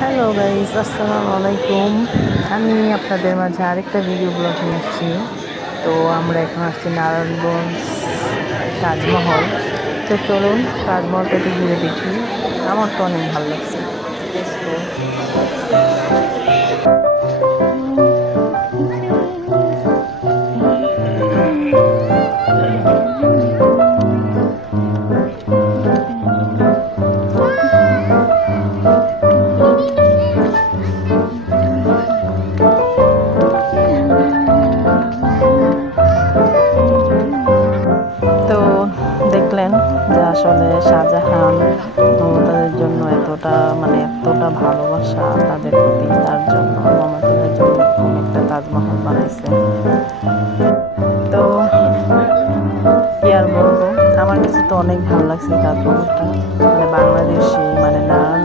Hello guys, আসসালামু আলাইকুম। আমি আপনাদের মাঝে আরেকটা ভিডিও ব্লগ নিয়ে আসছি। তো আমরা এখন আসছি নারায়ণগঞ্জ তাজমহল। তো চলুন তাজমহলটা একটু ঘুরে দেখি। আমার তো অনেক ভালো লাগছে। Let's go. তো দেখলেন যে আসলে শাহজাহান মমতাজের জন্য এতটা ভালোবাসা তাদের প্রতি, তার জন্য মমতাজের জন্য এরকম একটা তাজমহল বানাইছে। তো কি আর বলবো, আমার কাছে তো অনেক ভালো লাগছে তাজমহলটা। বাংলাদেশে নারায়ণগঞ্জ